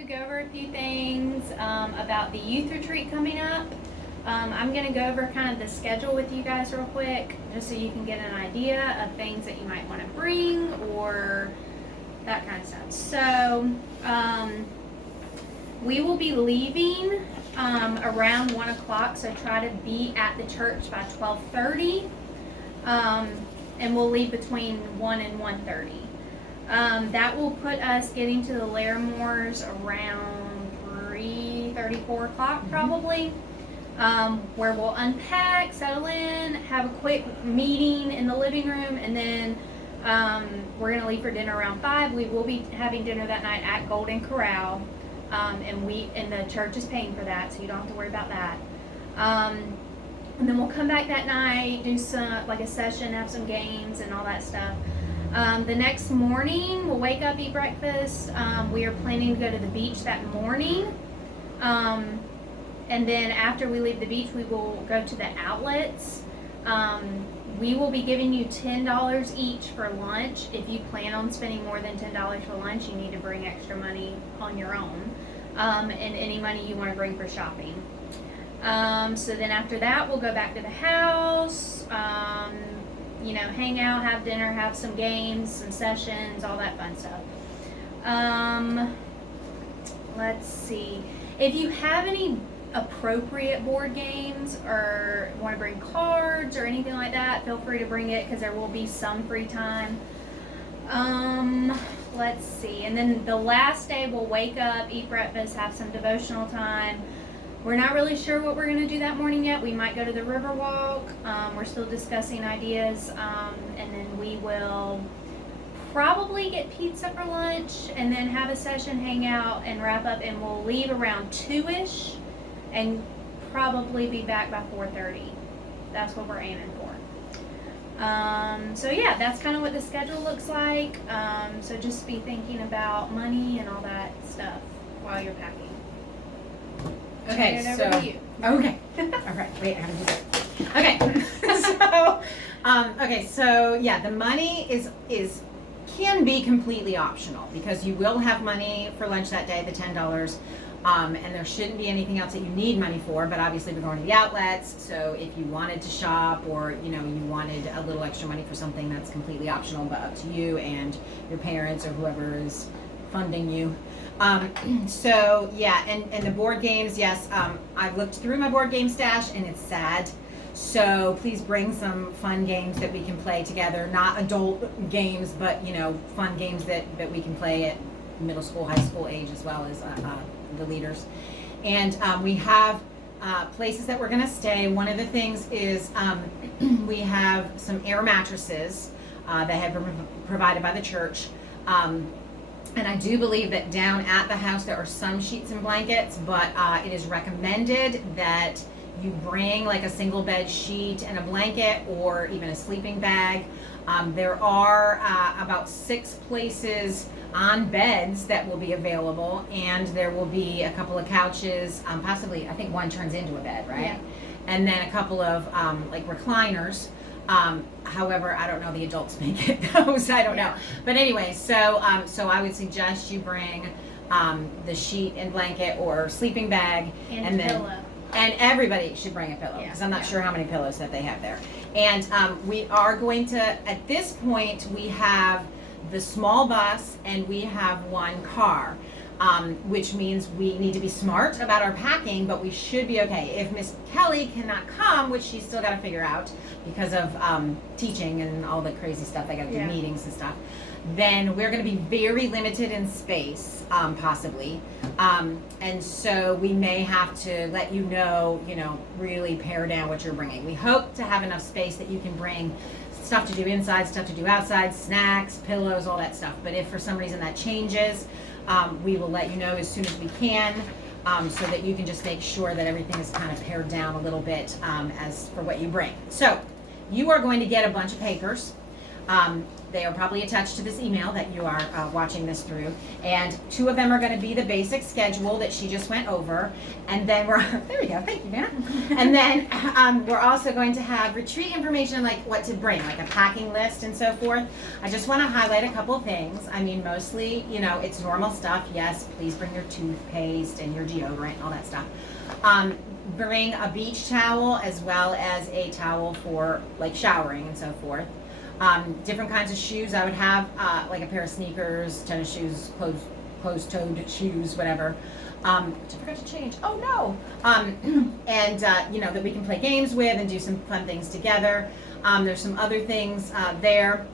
to go over a few things about the youth retreat coming up. I'm going to go over kind of the schedule with you guys real quick, just so you can get an idea of things that you might want to bring or that kind of stuff. So, we will be leaving around 1 o'clock, so try to be at the church by 12:30, and we'll leave between 1 and 1:30. That will put us getting to the Larimores around 3:30, 4 o'clock probably, where we'll unpack, settle in, have a quick meeting in the living room, and then we're going to leave for dinner around 5. We will be having dinner that night at Golden Corral, and the church is paying for that, so you don't have to worry about that. And then we'll come back that night, do some, like a session, have some games and all that stuff. The next morning, we'll wake up, eat breakfast. We are planning to go to the beach that morning. And then after we leave the beach, we will go to the outlets. We will be giving you $10 each for lunch. If you plan on spending more than $10 for lunch, you need to bring extra money on your own. And any money you want to bring for shopping. So then after that, we'll go back to the house, hang out, have dinner, have some games, some sessions, all that fun stuff. Let's see. If you have any appropriate board games or want to bring cards or anything like that, feel free to bring it because there will be some free time. Let's see. And then the last day, we'll wake up, eat breakfast, have some devotional time. We're not really sure what we're going to do that morning yet. We might go to the river walk. We're still discussing ideas. And then we will probably get pizza for lunch and then have a session, hang out, and wrap up. And we'll leave around 2-ish and probably be back by 4:30. That's what we're aiming for. So yeah, that's kind of what the schedule looks like. So just be thinking about money and all that stuff while you're packing. Okay, so okay, all right. Wait, I gotta do that. Okay, so yeah, the money can be completely optional because you will have money for lunch that day, the $10, and there shouldn't be anything else that you need money for. But obviously, we're going to the outlets, so if you wanted to shop or you wanted a little extra money for something, that's completely optional, but up to you and your parents or whoever is funding you. So yeah, and the board games, yes, I've looked through my board game stash and it's sad. So please bring some fun games that we can play together, not adult games, but fun games that we can play at middle school, high school age, as well as the leaders. And we have places that we're gonna stay. One of the things is we have some air mattresses that have been provided by the church. And I do believe that down at the house there are some sheets and blankets, but it is recommended that you bring like a single bed sheet and a blanket or even a sleeping bag. There are about 6 places on beds that will be available, and there will be a couple of couches, possibly I think one turns into a bed, right? Yeah. And then a couple of like recliners. However, I don't know, the adults may get those, I don't know. But anyway, so I would suggest you bring the sheet and blanket or sleeping bag and then pillow. And everybody should bring a pillow because I'm not sure how many pillows that they have there. And we are going to, at this point, we have the small bus and we have one car. Which means we need to be smart about our packing, but we should be okay. If Miss Kelly cannot come, which she's still got to figure out because of teaching and all the crazy stuff, I got to do meetings and stuff, then we're going to be very limited in space, possibly. And so we may have to let you know, really pare down what you're bringing. We hope to have enough space that you can bring stuff to do inside, stuff to do outside, snacks, pillows, all that stuff. But if for some reason that changes, we will let you know as soon as we can, so that you can just make sure that everything is kind of pared down a little bit as for what you bring. So you are going to get a bunch of papers. They are probably attached to this email that you are watching this through. And 2 of them are going to be the basic schedule that she just went over. And then there we go, thank you, Vanna. And then we're also going to have retreat information, like what to bring, like a packing list and so forth. I just want to highlight a couple of things. I mean, mostly, it's normal stuff. Yes, please bring your toothpaste and your deodorant and all that stuff. Bring a beach towel as well as a towel for like showering and so forth. Different kinds of shoes. I would have like a pair of sneakers, tennis shoes, closed-toed shoes, whatever. Which I forgot to change. Oh no! And that we can play games with and do some fun things together. There's some other things there.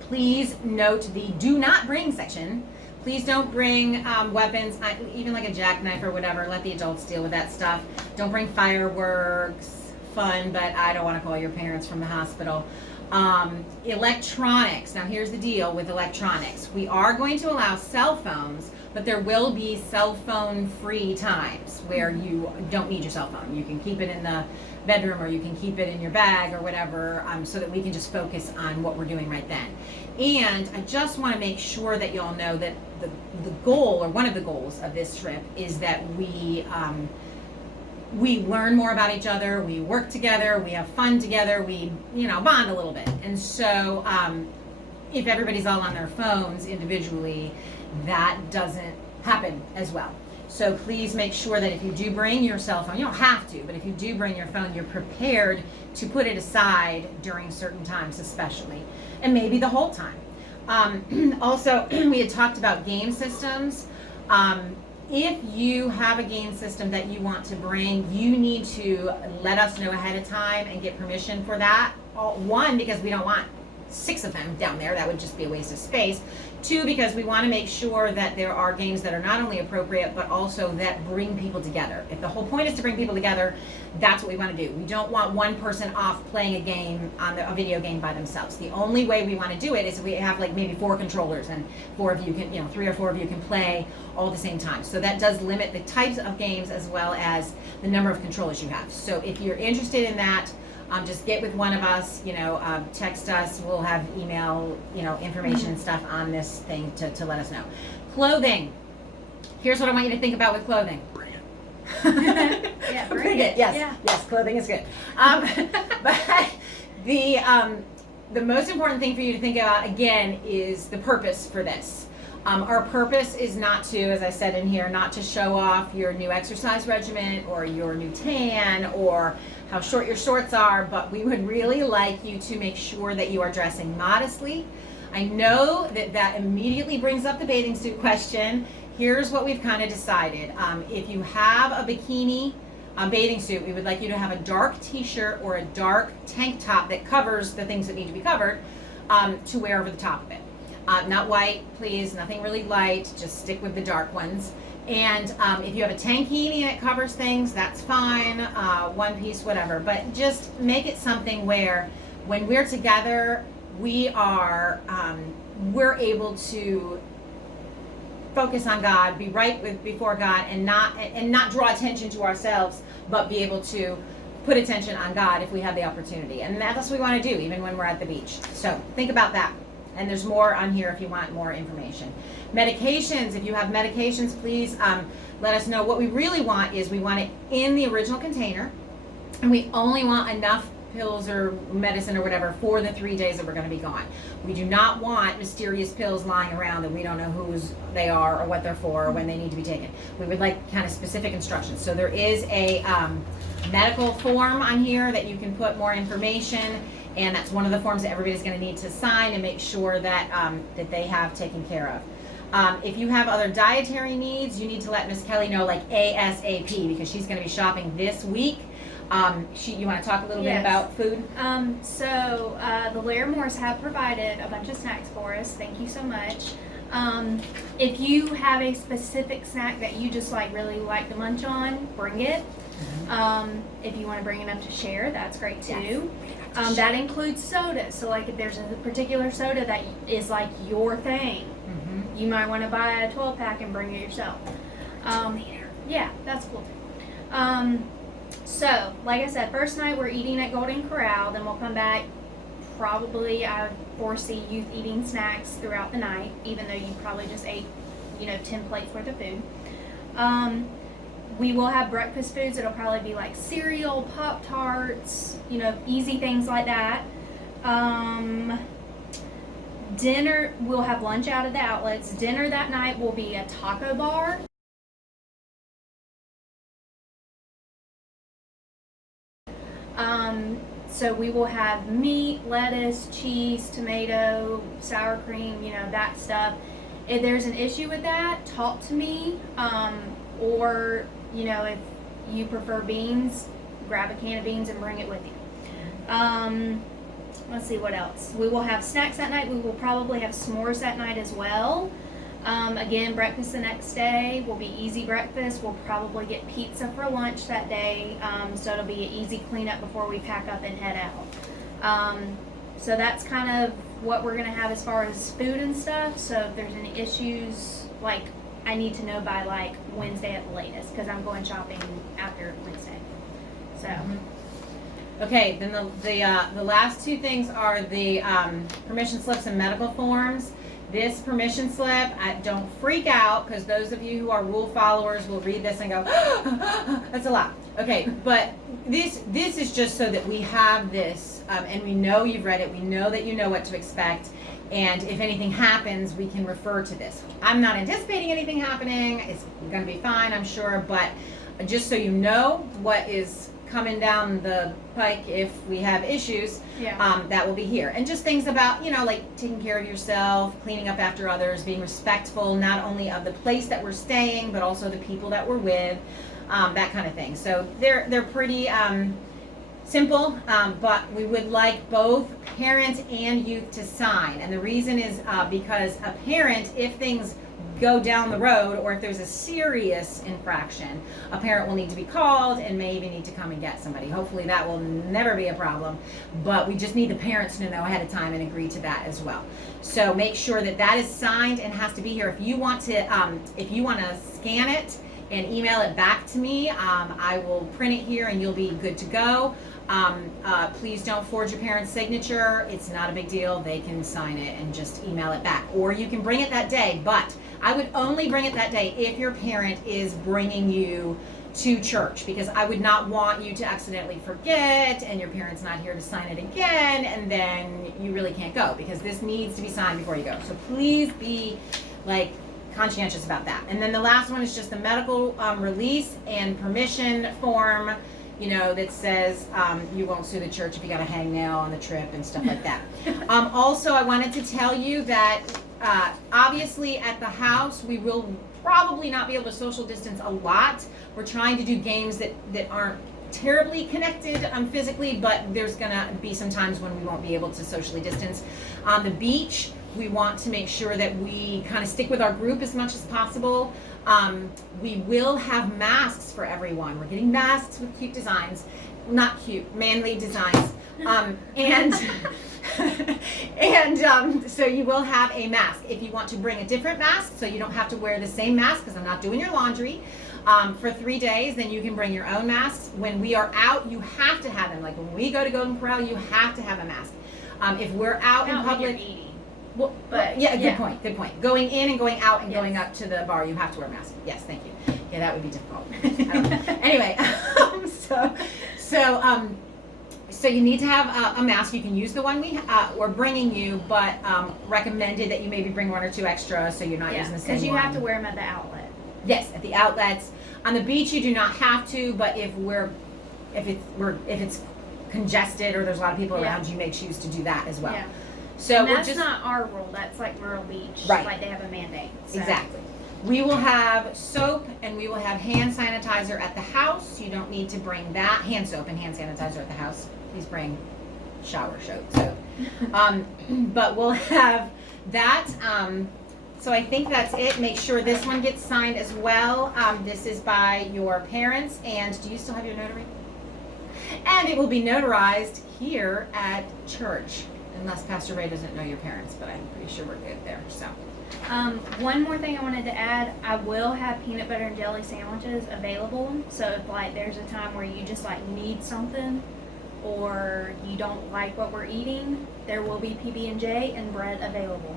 Please note the do not bring section. Please don't bring weapons, even like a jackknife or whatever. Let the adults deal with that stuff. Don't bring fireworks. Fun, but I don't want to call your parents from the hospital. Electronics. Now here's the deal with electronics. We are going to allow cell phones, but there will be cell phone free times where you don't need your cell phone. You can keep it in the bedroom or you can keep it in your bag or whatever, so that we can just focus on what we're doing right then. And I just want to make sure that you all know that the goal, or one of the goals of this trip, is that we learn more about each other, we work together, we have fun together, we bond a little bit. And so if everybody's all on their phones individually, that doesn't happen as well. So please make sure that if you do bring your cell phone, you don't have to, but if you do bring your phone, you're prepared to put it aside during certain times especially, and maybe the whole time. Also, we had talked about game systems. If you have a game system that you want to bring, you need to let us know ahead of time and get permission for that. One, because we don't want 6 of them down there. That would just be a waste of space. 2, because we want to make sure that there are games that are not only appropriate, but also that bring people together. If the whole point is to bring people together, that's what we want to do. We don't want one person off playing a game a video game by themselves. The only way we want to do it is if we have like maybe 4 controllers and 4 of you can, 3 or 4 of you can play all at the same time. So that does limit the types of games as well as the number of controllers you have. So if you're interested in that, just get with one of us, text us. We'll have email, information and stuff on this thing to let us know. Clothing. Here's what I want you to think about with clothing. Bring it. Yeah, Bring it. Yes, Yeah. yes, clothing is good. But the most important thing for you to think about again is the purpose for this. Our purpose is not to, as I said in here, not to show off your new exercise regimen or your new tan or how short your shorts are, but we would really like you to make sure that you are dressing modestly. I know that immediately brings up the bathing suit question. Here's what we've kind of decided. If you have a bikini bathing suit, we would like you to have a dark t-shirt or a dark tank top that covers the things that need to be covered to wear over the top of it. Not white, please, nothing really light, just stick with the dark ones. And if you have a tankini and it covers things, that's fine, one piece, whatever. But just make it something where when we're together, we're able to focus on God, be right before God, and not draw attention to ourselves, but be able to put attention on God if we have the opportunity. And that's what we want to do, even when we're at the beach. So think about that. And there's more on here if you want more information. Medications, if you have medications, please let us know. What we really want is we want it in the original container, and we only want enough pills or medicine or whatever for the 3 days that we're going to be gone. We do not want mysterious pills lying around that we don't know whose they are or what they're for or when they need to be taken. We would like kind of specific instructions. So there is a medical form on here that you can put more information, and that's one of the forms that everybody's going to need to sign and make sure that that they have taken care of. If you have other dietary needs, you need to let Miss Kelly know like ASAP, because she's going to be shopping this week. You want to talk a little bit about food? So the Larimores have provided a bunch of snacks for us. Thank you so much. If you have a specific snack that you just really like to munch on, bring it. If you want to bring enough to share, that's great too. Yes. That includes soda. So if there's a particular soda that is your thing, you might want to buy a 12-pack and bring it yourself. Yeah, that's cool too. So, like I said, first night we're eating at Golden Corral, then we'll come back probably, I foresee youth eating snacks throughout the night, even though you probably just ate, 10 plates worth of food. We will have breakfast foods. It'll probably be like cereal, Pop-Tarts, easy things like that. Dinner, we'll have lunch out of the outlets. Dinner that night will be a taco bar. So we will have meat, lettuce, cheese, tomato, sour cream, that stuff. If there's an issue with that, talk to me. Or, if you prefer beans, grab a can of beans and bring it with you. Let's see what else. We will have snacks that night. We will probably have s'mores that night as well. Again, breakfast the next day will be easy breakfast. We'll probably get pizza for lunch that day, so it'll be an easy cleanup before we pack up and head out. So that's kind of what we're going to have as far as food and stuff. So if there's any issues, like, I need to know by like Wednesday at the latest, because I'm going shopping after Wednesday. So. Okay, then the last two things are the permission slips and medical forms. This permission slip, don't freak out, because those of you who are rule followers will read this and go, that's a lot. Okay, but this is just so that we have this, and we know you've read it, we know that you know what to expect, and if anything happens, we can refer to this. I'm not anticipating anything happening, it's going to be fine, I'm sure, but just so you know what is coming down the pike if we have issues, that will be here. And just things about, like taking care of yourself, cleaning up after others, being respectful not only of the place that we're staying, but also the people that we're with, that kind of thing. So they're pretty simple, but we would like both parents and youth to sign. And the reason is because a parent, if things go down the road, or if there's a serious infraction, a parent will need to be called and may even need to come and get somebody. Hopefully that will never be a problem, but we just need the parents to know ahead of time and agree to that as well. So make sure that that is signed and has to be here. If you want to scan it and email it back to me, I will print it here and you'll be good to go. Please don't forge your parent's signature. It's not a big deal. They can sign it and just email it back, or you can bring it that day, but I would only bring it that day if your parent is bringing you to church, because I would not want you to accidentally forget and your parent's not here to sign it again, and then you really can't go, because this needs to be signed before you go. So please be conscientious about that. And then the last one is just the medical release and permission form, that says you won't sue the church if you got a hangnail on the trip and stuff like that. Also, I wanted to tell you that obviously at the house we will probably not be able to social distance a lot. We're trying to do games that aren't terribly connected physically, but there's gonna be some times when we won't be able to socially distance. On the beach, we want to make sure that we kind of stick with our group as much as possible. We will have masks for everyone. We're getting masks with cute designs, not cute, manly designs, and so you will have a mask. If you want to bring a different mask, so you don't have to wear the same mask, because I'm not doing your laundry, for 3 days, then you can bring your own masks. When we are out, you have to have them. Like when we go to Golden Corral, you have to have a mask. If we're out in public, well, but good point. Going in and going out and going up to the bar, you have to wear a mask. Yes, thank you. Yeah, that would be difficult. Anyway, so you need to have a mask. You can use the one we're bringing you, but recommended that you maybe bring 1 or 2 extra, so you're not using the same one. Because you have to wear them at the outlet. Yes, at the outlets. On the beach, you do not have to, but if it's congested or there's a lot of people around, you may choose to do that as well. Yeah. So and that's not our rule. That's like Myrtle Beach. Right. Like they have a mandate. So. Exactly. We will have soap and we will have hand sanitizer at the house. You don't need to bring that. Hand soap and hand sanitizer at the house. Please bring shower soap. But we'll have that. So I think that's it. Make sure this one gets signed as well. This is by your parents. And do you still have your notary? And it will be notarized here at church. Unless Pastor Ray doesn't know your parents, but I'm pretty sure we're good there. So, one more thing I wanted to add, I will have peanut butter and jelly sandwiches available. So if there's a time where you just need something, or you don't like what we're eating, there will be PB&J and bread available.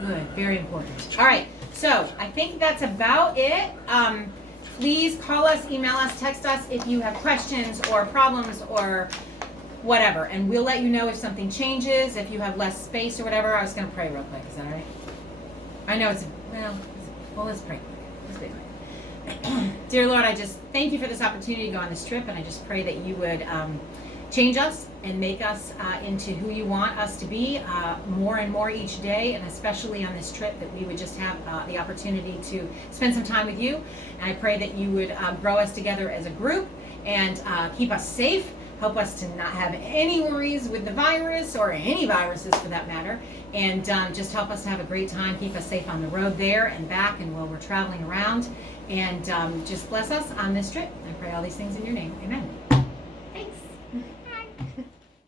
Good, very important. All right, so I think that's about it. Please call us, email us, text us if you have questions or problems or whatever, and we'll let you know if something changes, if you have less space or whatever. I was going to pray real quick. Is that all right? I know let's pray. Let's pray. Dear Lord, I just thank you for this opportunity to go on this trip, and I just pray that you would change us and make us into who you want us to be more and more each day, and especially on this trip, that we would just have the opportunity to spend some time with you. And I pray that you would grow us together as a group and keep us safe, help us to not have any worries with the virus or any viruses for that matter, and just help us to have a great time, keep us safe on the road there and back and while we're traveling around, and just bless us on this trip. I pray all these things in your name. Amen.